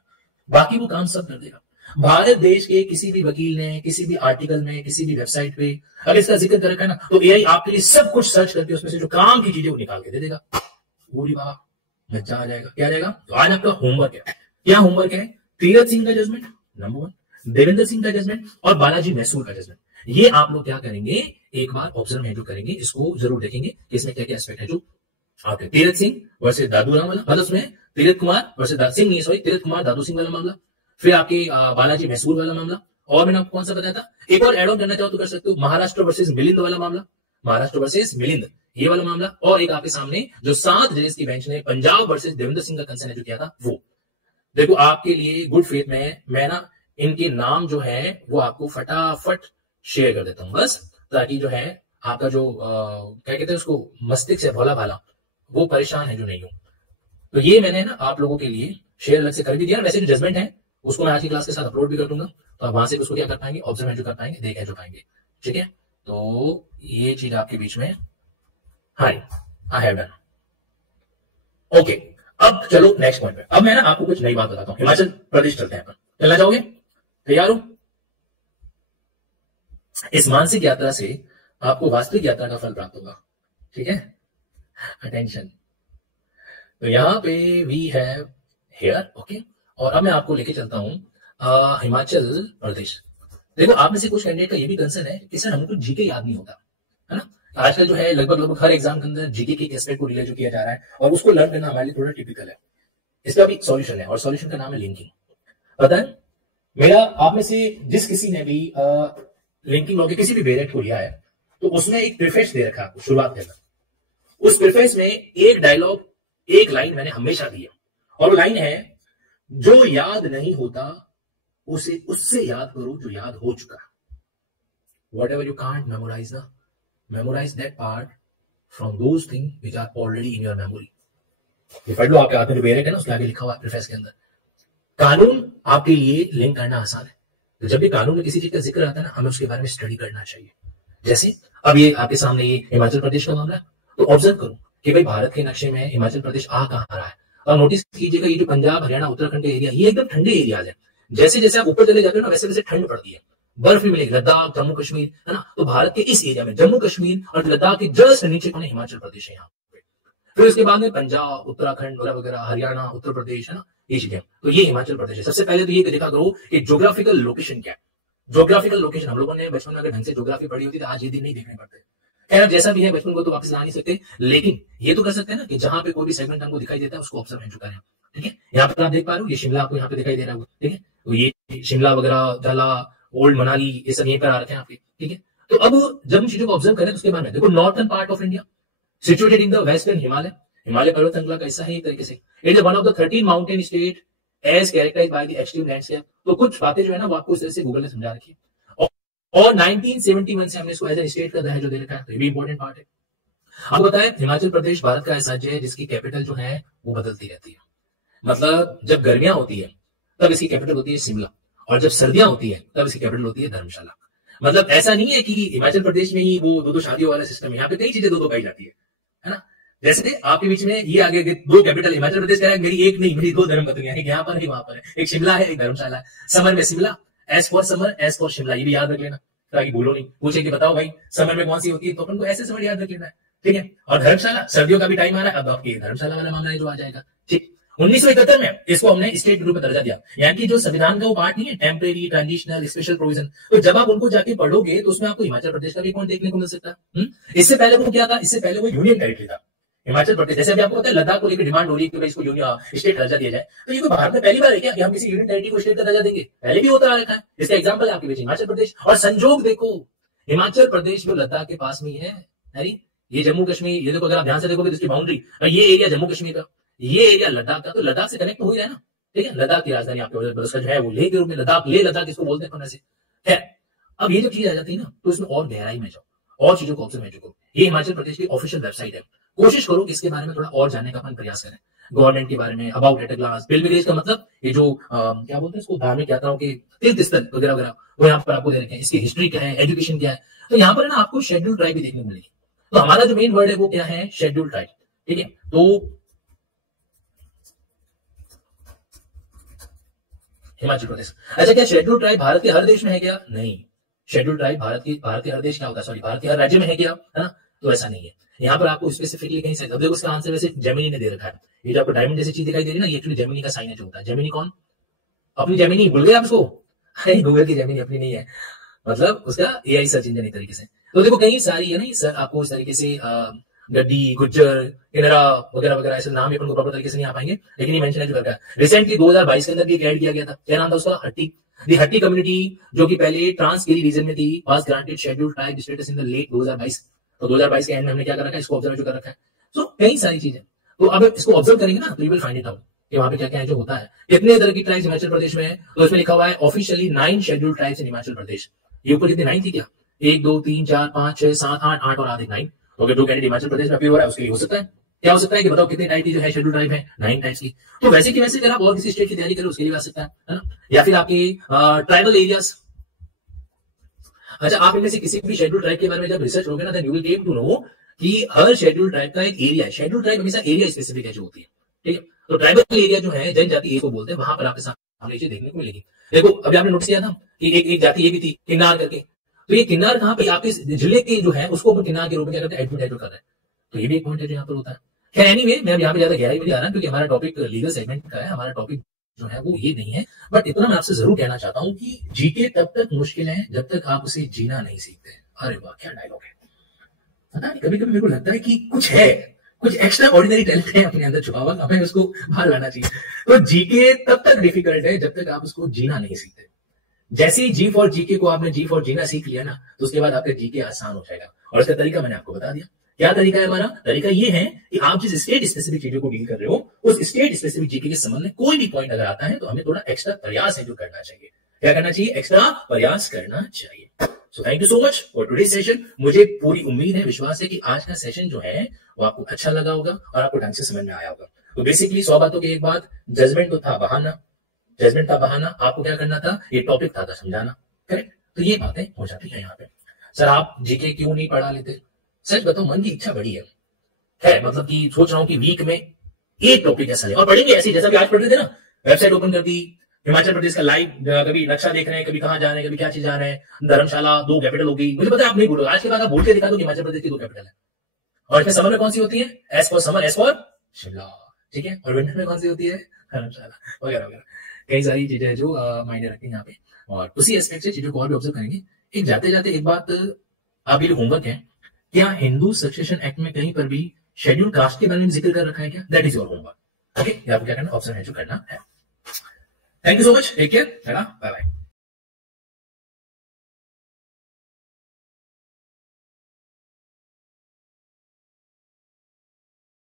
बाकी वो काम सब कर देगा। भारत देश के किसी भी वकील ने किसी भी आर्टिकल में किसी भी वेबसाइट पे अगर इसका जिक्र कर रखा है ना, तो एआई आपके लिए सब कुछ सर्च करके उसमें से जो काम की चीजें वो निकाल के दे देगा। पूरी बात मजा आ जाएगा, क्या आ जाएगा। तो आज आपका होमवर्क है, क्या होमवर्क है, तीरथ सिंह का जजमेंट नंबर 1, देवेंद्र सिंह का जजमेंट और बालाजी मैसूर का जजमेंट। ये आप लोग क्या करेंगे, एक बार ऑब्जर्व है जो करेंगे, इसको जरूर देखेंगे कि इसमें क्या क्या एस्पेक्ट है जो आपके तीरथ सिंह वर्सेस दादू राम वाला, मतलब उसमें तीरथ कुमार वर्सेस सिंह नहीं, सॉरी, तीरथ कुमार दादू सिंह वाला मामला, फिर आपके बालाजी मैसूर वाला मामला, और मैंने आपको कौन सा बताया था, एक और एड ऑन करना चाहो तो कर सकते हो, महाराष्ट्र वर्सेस मिलिंद वाला मामला, महाराष्ट्र वर्सेस मिलिंद ये वाला मामला, और एक आपके सामने जो 7 जजेस की बेंच ने पंजाब वर्सेस देवेंद्र सिंह का कंसर्न है जो किया था वो। देखो आपके लिए गुड फेथ में मैं ना इनके नाम जो है वो आपको फटाफट शेयर कर देता हूं, बस ताकि जो है आपका जो क्या कहते हैं उसको, मस्तिष्क से भोला भाला, वो परेशान है जो नहीं हो। तो ये मैंने ना आप लोगों के लिए शेयर अलग से कर भी दिया। वैसे जो जजमेंट है उसको मैं आज की क्लास के साथ अपलोड भी कर दूंगा, तो आप वहां से उसको क्या कर पाएंगे, ऑब्जर्व जो कर पाएंगे, देख जो पाएंगे। ठीक है, तो ये चीज आपके बीच में, हाँ आई हैव डन। ओके, अब चलो नेक्स्ट पॉइंट पे। अब मैं ना आपको कुछ नई बात बताता हूं, हिमाचल प्रदेश चलते हैं अपन, चलना चाहोगे, तैयार हो। इस मानसिक यात्रा से आपको वास्तविक यात्रा का फल प्राप्त होगा। ठीक है, अटेंशन। तो यहां पे वी हैव हियर, ओके, और अब मैं आपको लेके चलता हूं हिमाचल प्रदेश। देखो आप में से कुछ कैंडिडेट का ये भी कंसर्न है कि सर हमको जीके याद नहीं होता, है ना। आजकल जो है लगभग हर एग्जाम के अंदर जीके के एस्पेक्ट को रिलेट जो किया जा रहा है, और उसको लर्न करना हमारे लिए थोड़ा टिपिकल है। इसका भी सॉल्यूशन है, और सॉल्यूशन का नाम है लिंकिंग। पता है, मेरा आप में से जिस किसी ने भी लिंकिंग लॉ के किसी भी वेरिएंट को लिया है, तो उसमें एक प्रीफेस दे रखा है शुरुआत के अंदर। उस प्रीफेस में एक डायलॉग, एक लाइन मैंने हमेशा दी है, और वो लाइन है, जो याद नहीं होता उसे उससे याद करो जो याद हो चुका। Whatever you can't memorise ना, memorise that part from those thing which are already in your memory. ये पढ़ लो, आपके हाथ में जो वेरिएंट है ना उसके आगे लिखा हुआ है प्रीफेस के अंदर। कानून आपके लिए लिंक करना आसान है, तो जब भी कानून में किसी चीज का जिक्र आता है ना, हमें उसके बारे में स्टडी करना चाहिए। जैसे अब ये आपके सामने ये हिमाचल प्रदेश का मामला है, तो ऑब्जर्व करो कि भाई भारत के नक्शे में हिमाचल प्रदेश आ कहां रहा है। और नोटिस कीजिएगा ये जो पंजाब हरियाणा उत्तराखंड का एरिया, ये एकदम ठंडे एरियाज है। जैसे जैसे आप ऊपर चले जाते हो ना, वैसे वैसे ठंड पड़ती है, बर्फ भी मिलेगी, लद्दाख जम्मू कश्मीर है ना। तो भारत के इस एरिया में जम्मू कश्मीर और लद्दाख के जस्ट नीचे कौन है, हिमाचल प्रदेश है यहाँ पे। फिर उसके बाद में पंजाब उत्तराखंड वगैरह वगैरह, हरियाणा उत्तर प्रदेश है ना, ये चीजें। तो ये हिमाचल प्रदेश है। सबसे पहले तो ये देखा करो कि ज्योग्राफिकल लोकेशन क्या है। ज्योग्राफिकल लोकेशन हम लोगों ने बचपन में अगर ढंग से ज्योग्राफी पढ़ी होती तो आज ये दिन नहीं देखने पड़ते। खैर जैसा भी है, बचपन को तो वापस ला नहीं सकते, लेकिन ये तो कर सकते हैं ना कि जहां पे कोई भी सेगमेंट हमको दिखाई देता है उसको ऑब्जर्व कर चुका है। ठीक है, यहाँ पर आप देख पा रहे हो, ये शिमला आपको यहाँ पे दिखाई दे रहा है। ठीक है, तो ये शिमला वगैरह, झाला, ओल्ड मनाली, ये सब यहीं पर आ रखे हैं आपके। ठीक है, तो अब जब हम चीजों को ऑब्जर्व करें तो उसके बाद में देखो, northern part of India situated in the western Himalaya, Himalaya पर्वत श्रृंखला का हिस्सा है एक तरीके से। It is one of the 13 mountain state as characterized by the extreme landscape. तो कुछ बातें जो है ना वो आपको इस तरह से गूगल ने समझा रखी है, और 1971 से हमने इसको एज ए स्टेट का दर्जा जो दे रखा है, तो ये भी इंपॉर्टेंट पार्ट है। आपको पता है हिमाचल प्रदेश भारत का ऐसा राज्य है जिसकी कैपिटल जो है वो बदलती रहती है। मतलब जब गर्मियां होती है तब इसकी कैपिटल होती है शिमला, और जब सर्दियां होती है तब इसकी कैपिटल होती है धर्मशाला। मतलब ऐसा नहीं है कि हिमाचल प्रदेश में ही वो दो शादियों वाला सिस्टम है, यहाँ पे कई चीजें दो पाई जाती है ना। जैसे आपके बीच में ये आगे दो कैपिटल, हिमाचल प्रदेश कह रहा है मेरी एक नहीं, मेरी दो धर्मपत्नियां, एक यहाँ पर है वहां पर है, एक शिमला है एक धर्मशाला है। समर में Shimla, as for summer as for Shimla, ये भी याद रख लेना ताकि भूलो नहीं। पूछे कि बताओ भाई समर में कौन सी होती है, तो अपन को ऐसे समर याद रख लेना है। ठीक है, और धर्मशाला, सर्दियों का भी टाइम आ रहा है, अब आपकी धर्मशाला वाला मामला है जो आ जाएगा। ठीक, 1971 में इसको हमने स्टेट के रूप में दर्जा दिया, यानी कि जो संविधान का वो पार्ट नहीं है, टेम्परेरी, ट्रांजिशनल, स्पेशल प्रोविजन। तो जब आप उनको जाके पढ़ोगे तो उसमें आपको हिमाचल प्रदेश का भी पॉइंट देखने को मिल सकता है। इससे पहले वो क्या था, इससे पहले वो यूनियन टेरिटरी था हिमाचल प्रदेश। जैसे अभी आपको पता है लद्दाख को लेकर डिमांड हो रही है कि भाई इसको स्टेट दर्जा दिया जाए, तो ये कोई भारत में पहली बार है क्या कि हम किसी यूनियन टेरिटरी को स्टेट का दर्जा देंगे? पहले भी होता रखा है। इसका एग्जांपल है आपके बीच हिमाचल प्रदेश। और संजोग देखो, हिमाचल प्रदेश जो लद्दाख के पास में ही है, अरे ये जम्मू कश्मीर, ये देखो अगर आप ध्यान से देखोगे तो इसकी बाउंड्री, ये एरिया जम्मू कश्मीर का, ये एरिया लद्दाख का, तो लद्दाख से कनेक्ट हो ही रहा है ना। ठीक है, लद्दाख की राजधानी आपके जो है वो लेह के रूप में लद्दाख, ले लद्दाख इसको बोलते हैं से। है, अब ये जब चीज आ जाती है ना तो इसमें और गहराई में जाओ और चीजों को ऑब्जर्व करो। ये हिमाचल प्रदेश की ऑफिशियल वेबसाइट है, कोशिश करो कि इसके बारे में थोड़ा और जानने का अपन प्रयास करें, गवर्नमेंट के बारे में, about at a glance. Pilgrimage का मतलब ये जो क्या बोलते हैं इसको, धार्मिक यात्राओं के तीर्थ स्थल वगैरह वगैरह, वो यहाँ पर आपको दे रखे हैं। इसकी हिस्ट्री क्या है, एजुकेशन क्या है, तो यहाँ पर ना आपको शेड्यूल ट्राइब भी देखने को मिलेगी। तो हमारा जो मेन वर्ड है वो क्या है, शेड्यूल ट्राइब। ठीक है, तो हिमाचल प्रदेश। अच्छा, क्या शेड्यूल ट्राइब भारत के हर देश में है क्या? नहीं, शेड्यूल ट्राइब भारत के हर देश क्या होता है, सॉरी, भारत के हर राज्य में है क्या, है ना? तो ऐसा नहीं है। यहाँ पर आपको स्पेसिफिकली कहीं से, अब देखो उसका आंसर वैसे जेमिनी ने दे रखा है। ये जो आपको डायमंड जैसी चीज दिखाई दे रही है ना, ये एक्चुअली जेमिनी का साइन है जो होता है। जेमिनी कौन? अपनी जेमिनी भूल गए आप उसको? गूगल की जेमिनी अपनी नहीं है, मतलब उसका एआई सर्च इंजन एक तरीके से। तो देखो कई सारी है ना सर, आपको इस तरीके से गड्डी, गुज्जर, किनरा वगैरह वगैरह ऐसे नाम अपन को प्रॉपर तरीके से नहीं आ पाएंगे, लेकिन ये मेंशन है जो करता है। रिसेंटली 2022 के अंदर भी एक ऐड किया गया था, क्या नाम था उसका, हट्टी। दी हट्टी कम्युनिटी जो कि पहले ट्रांसगिरी रीजन में थी, was granted scheduled tribe status in the late 2022। तो 2022 के एंड में हमने क्या कर रखा है, इसको ऑब्जर्व कर रखा है। तो कई सारी चीजें, तो अब इसको ऑब्जर्व करेंगे ना तो you will find it out कि वहां पे क्या क्या है जो होता है। कितने तरह की ट्राइब्स हिमाचल प्रदेश में है, तो इसमें लिखा हुआ है officially 9 scheduled tribes in Himachal Pradesh. ये ऊपर कितने 9 थी क्या, 1 2 3 4 5 6 7 8 8 और आधे 9। तो अगर 2 कैंडिडेट हिमाचल प्रदेश में अपीयर हो रहा है उसके लिए हो सकता है, क्या हो सकता है कि बताओ कितने टाइप की जो है शेड्यूल ट्राइब है, 9 टाइप्स की। तो वैसे कि वैसे अगर आप और किसी स्टेट की तैयारी करें उसके लिए आ सकता है ना, या फिर आपकी ट्राइबल एरियाज। अच्छा, आप इनमें से किसी भी शेड्यूल ट्राइब के बारे में जब रिसर्च होगे ना, then you will get to know कि हर शेड्यूल ट्राइब का एक एरिया है। शेड्यूल ट्राइब हमेशा एरिया स्पेसिफिक है जो होती है। ठीक है, तो ट्राइबल एरिया जो है जनजाति ए को बोलते हैं, वहां पर आपके सामने चीज देखने को मिलेगी। देखो अभी आपने नोटिस किया था कि एक जाति ये भी थी किन्नार करके, तो ये किन्नार कहां पे, आपके जिले के जो है उसको अपन किन्नार के रूप में क्या करते हैं, एडमिट कर रहे हैं। तो ये भी एक पॉइंट है जो यहाँ पर होता है। खैर एनीवे, मैं यहाँ पे ज्यादा गहराई में जा रहा हूँ क्योंकि हमारा टॉपिक लीगल सेगमेंट का है, हमारा टॉपिक जो है वो ये नहीं है। बट इतना मैं आपसे जरूर कहना चाहता हूँ कि जीके तब तक मुश्किल है जब तक आप उसे जीना नहीं सीखते। अरे वाह, क्या डायलॉग है। पता नहीं, कभी कभी मेरे को लगता है कि कुछ है, कुछ एक्स्ट्रा ऑर्डिनरी टैलेंट है अपने अंदर छुपा हुआ, हमें उसको बाहर लाना चाहिए। तो जीके तब तक डिफिकल्ट है जब तक आप उसको जीना नहीं सीखते। जैसे ही जी फॉर जीके को आपने जी फॉर जीना सीख लिया ना, तो उसके बाद आपका जीके आसान हो जाएगा। और इसका तरीका मैंने आपको बता दिया। क्या तरीका है हमारा? तरीका ये है कि आप जिस स्टेट स्पेसिफिक चीजों को डील कर रहे हो, उस स्टेट स्पेसिफिक जीके के संबंध में कोई भी पॉइंट अगर आता है तो हमें थोड़ा एक्स्ट्रा प्रयास है जो करना चाहिए। क्या करना चाहिए? एक्स्ट्रा प्रयास करना चाहिए। So thank you so much for today's session. मुझे पूरी उम्मीद है, विश्वास है कि आज का सेशन जो है वो आपको अच्छा लगा होगा और आपको ढंग से समझ में आया होगा। तो बेसिकली 100 बातों की एक बात, जजमेंट तो था बहाना, जजमेंट था बहाना, आपको क्या करना था, ये टॉपिक था समझाना। करेक्ट? तो ये बातें हो जाती है यहाँ पे। सर आप जीके क्यों नहीं पढ़ा लेते? सच बताओ, मन की इच्छा बड़ी है, है, मतलब कि सोच रहा हूं कि वीक में एक टॉपिक ऐसा ले और पढ़ेंगे ऐसे जैसा भी आज पढ़ रहे थे ना, वेबसाइट ओपन कर दी, हिमाचल प्रदेश का लाइव, कभी नक्शा देख रहे हैं, कभी कहां जा रहे हैं, कभी क्या चीज जा रहे हैं, धर्मशाला 2 कैपिटल हो गई, मुझे पता है आप नहीं बोलोगे, आज के बाद आप बोल के दिखा दो हिमाचल प्रदेश की 2 कैपिटल है। और इसमें समर में कौन सी होती है? S for summer, S for Shimla, ठीक है। और विंटर में कौन सी होती है? धर्मशाला वगैरह वगैरह, कई सारी चीजें जो मायने रखती हैं यहाँ पे। और उसी एस्पेक्ट से चीजों को और भी ऑब्जर्व करेंगे। एक जाते जाते एक बात, आप ये होमवर्क है, क्या हिंदू सक्सेशन एक्ट में कहीं पर भी शेड्यूल कास्ट के बारे में जिक्र कर रखा है क्या? That is your homework, okay. आपको क्या करना, ऑप्शन है जो करना है। Thank you so much, take care, bye bye.